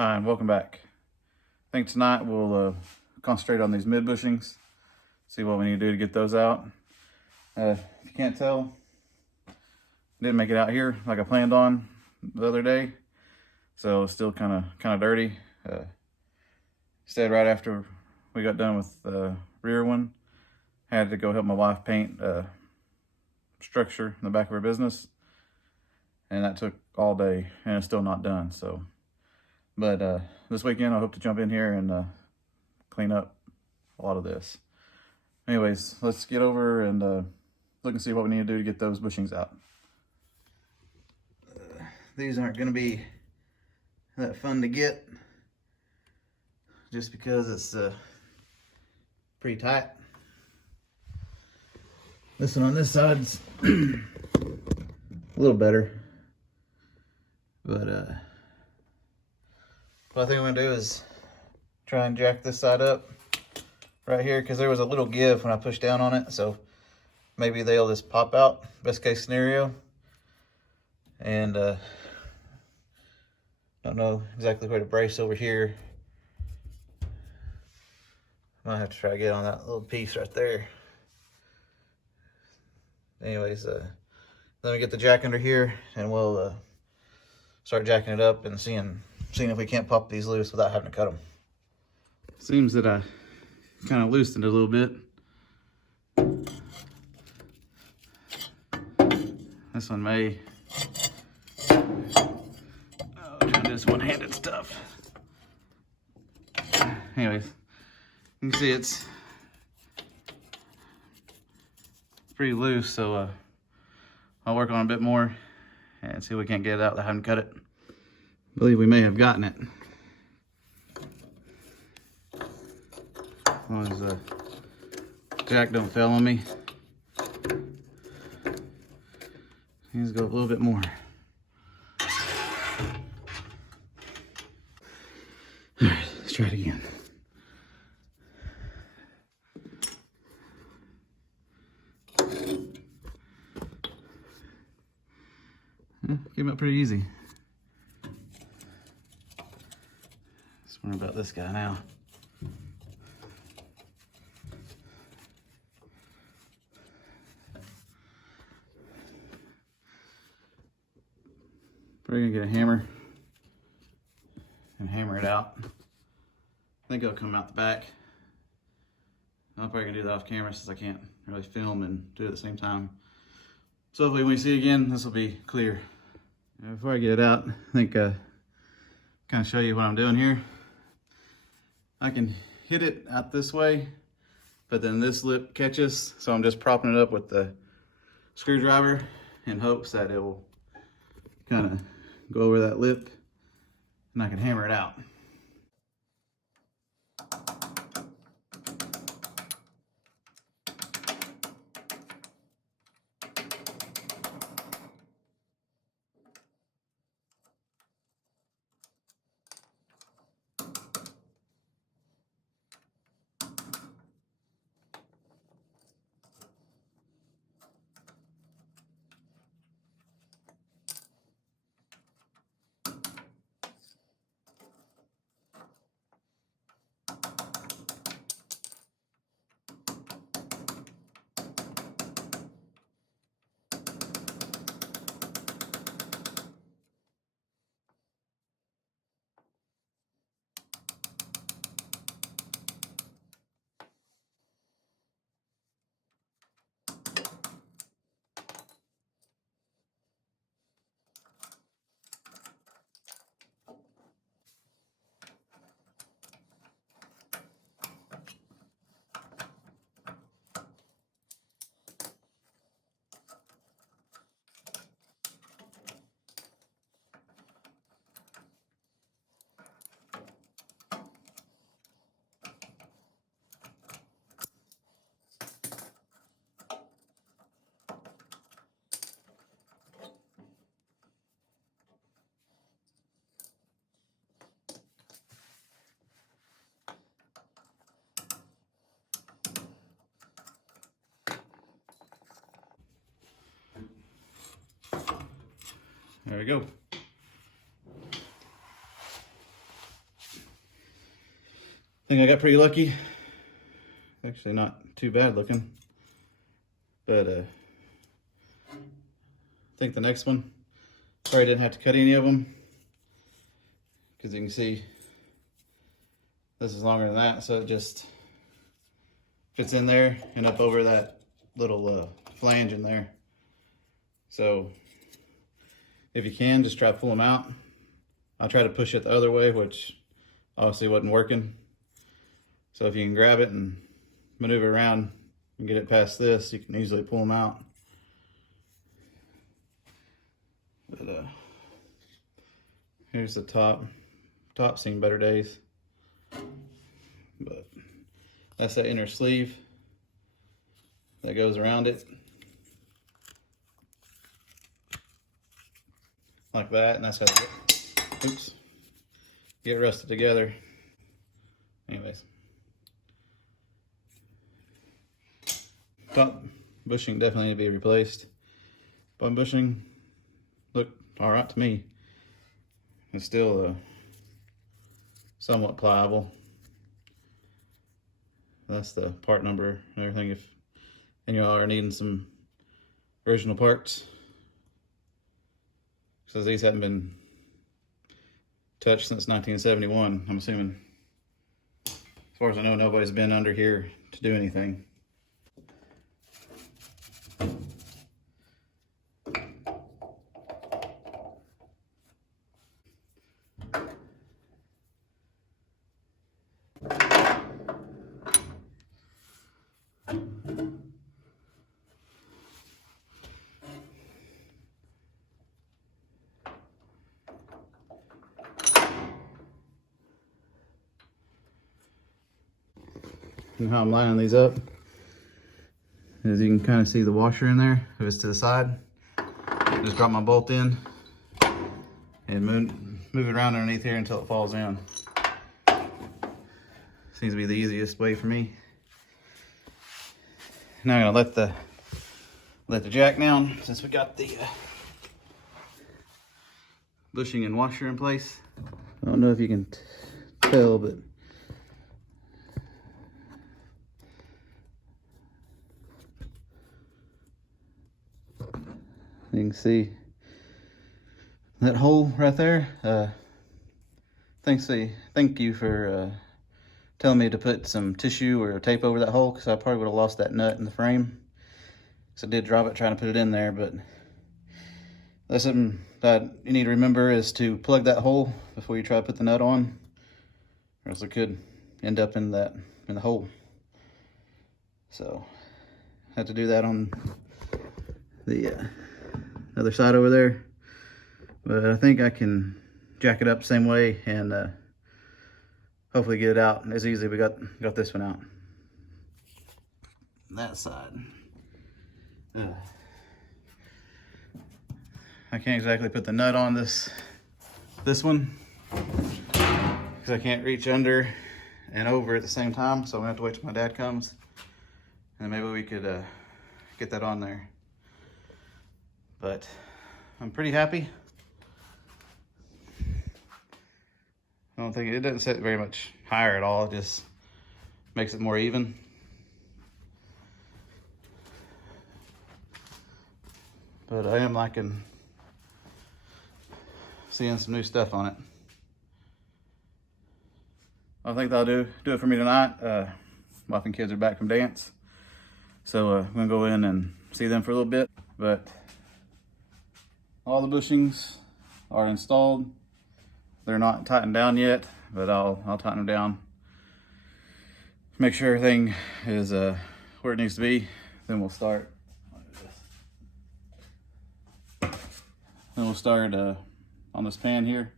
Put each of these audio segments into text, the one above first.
Hi, and welcome back. I think tonight we'll concentrate on these mid bushings, see what we need to do to get those out. If you can't tell, I didn't make it out here like I planned on the other day, so it's still kind of dirty. Instead, right after we got done with the rear one, I had to go help my wife paint structure in the back of her business, and that took all day, and it's still not done. But this weekend I hope to jump in here and clean up a lot of this. Anyways, let's get over and look and see what we need to do to get those bushings out. These aren't going to be that fun to get, just because it's pretty tight. This one on this side's a little better, but what I think I'm gonna do is try and jack this side up right here, because there was a little give when I pushed down on it, so maybe they'll just pop out, best case scenario. And don't know exactly where to brace over here. Might have to try to get on that little piece right there. Anyways, let me get the jack under here, and we'll start jacking it up and seeing if we can't pop these loose without having to cut them. Seems that I kind of loosened it a little bit. This one may. Trying to do this one-handed stuff. Anyways, you can see it's pretty loose, so I'll work on it a bit more and see if we can't get it out without having to cut it. I believe we may have gotten it. As long as the jack don't fail on me. Needs to go a little bit more. All right, let's try it again. Came up pretty easy. Just worry about this guy now. Probably gonna get a hammer and hammer it out. I think it'll come out the back. I'm probably gonna do that off camera since I can't really film and do it at the same time. So hopefully when we see it again, this will be clear. Now, before I get it out, I think kind of show you what I'm doing here. I can hit it out this way, but then this lip catches, so I'm just propping it up with the screwdriver in hopes that it will kind of go over that lip and I can hammer it out. There we go. think I got pretty lucky. Actually not too bad looking. But I think the next one, probably didn't have to cut any of them. Because you can see this is longer than that, so it just fits in there and up over that little flange in there. So if you can, just try to pull them out. I'll try to push it the other way, which obviously wasn't working. So if you can grab it and maneuver around and get it past this, you can easily pull them out. But here's the top. Top seen better days. But that's that inner sleeve that goes around it. Like that, and that's how it, oops, get rusted together. Anyways. Top bushing definitely need to be replaced. Bottom bushing looked all right to me. It's still somewhat pliable. That's the part number and everything. If any of y'all are needing some original parts, because these haven't been touched since 1971, I'm assuming. As far as I know, nobody's been under here to do anything. And how I'm lining these up is you can kind of see the washer in there. If it's to the side, just drop my bolt in and move it around underneath here until it falls in. Seems to be the easiest way for me. Now I'm gonna let the jack down since we got the bushing and washer in place. I don't know if you can tell, but you can see that hole right there. Thank you for telling me to put some tissue or tape over that hole, because I probably would have lost that nut in the frame. So I did drop it trying to put it in there, but that's something that you need to remember, is to plug that hole before you try to put the nut on, or else it could end up in the hole. So I had to do that on the other side over there, but I think I can jack it up the same way and hopefully get it out as easily. We got this one out. That side, I can't exactly put the nut on this one because I can't reach under and over at the same time, so I'm gonna have to wait till my dad comes and maybe we could get that on there. But I'm pretty happy. I don't think it doesn't sit very much higher at all. It just makes it more even. But I am liking seeing some new stuff on it. I think that'll do it for me tonight. Wife and kids are back from dance, so I'm gonna go in and see them for a little bit. But all the bushings are installed. They're not tightened down yet, but I'll tighten them down. Make sure everything is where it needs to be. Then we'll start. On this pan here.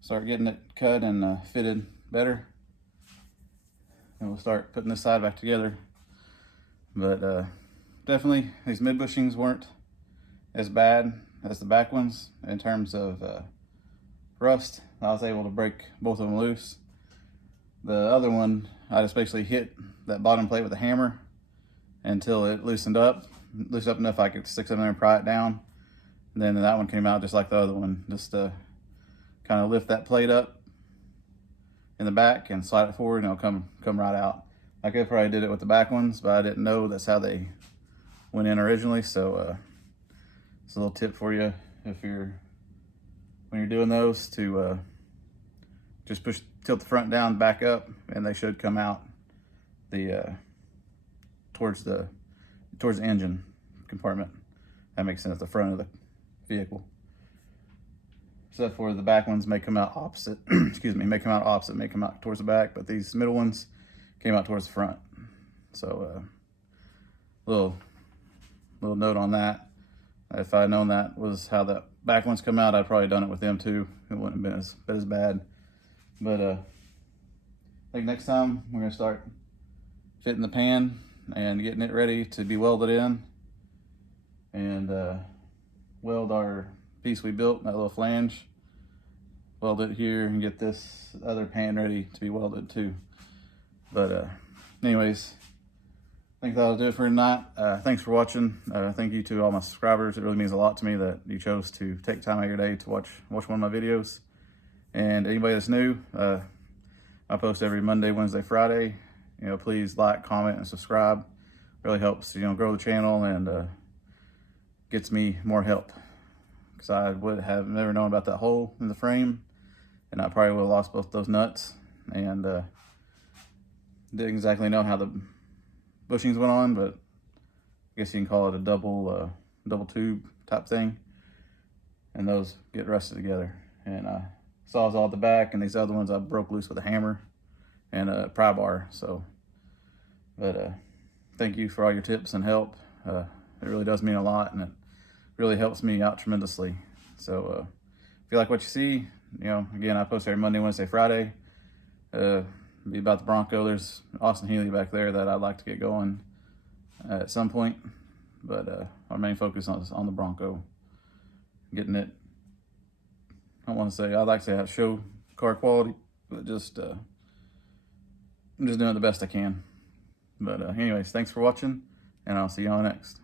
Start getting it cut and fitted better. And we'll start putting this side back together. But definitely these mid bushings weren't as bad as the back ones in terms of rust. I was able to break both of them loose. The other one, I just basically hit that bottom plate with a hammer until it loosened up enough I could stick something there and pry it down. And then that one came out just like the other one, just to kind of lift that plate up in the back and slide it forward and it'll come right out. Like I probably did it with the back ones, but I didn't know that's how they went in originally. So it's a little tip for you when you're doing those, to just tilt the front down, back up, and they should come out towards the engine compartment. That makes sense, the front of the vehicle. Except for the back ones may come out opposite. Excuse me, may come out opposite, may come out towards the back, but these middle ones came out towards the front. So little note on that. If I'd known that was how the back ones come out, I'd probably done it with them too. It wouldn't have been as bad. But I think next time we're gonna start fitting the pan and getting it ready to be welded in, and weld our piece we built, that little flange, weld it here and get this other pan ready to be welded too. But anyways, I think that'll do it for tonight. Thanks for watching. Thank you to all my subscribers. It really means a lot to me that you chose to take time out of your day to watch one of my videos. And anybody that's new, I post every Monday, Wednesday, Friday. Please like, comment, and subscribe. It really helps, grow the channel and gets me more help. Because I would have never known about that hole in the frame, and I probably would have lost both those nuts, and didn't exactly know how the bushings went on, but I guess you can call it a double tube type thing, and those get rusted together. And sawzall at the back, and these other ones I broke loose with a hammer and a pry bar. So, but thank you for all your tips and help. It really does mean a lot, and it really helps me out tremendously. So if you like what you see, again, I post every Monday, Wednesday, Friday. Be about the Bronco. There's Austin Healy back there that I'd like to get going at some point, but our main focus on the Bronco, getting it. I want to say, I'd like to say have show car quality, but just I'm just doing the best I can. But anyways, thanks for watching, and I'll see y'all next.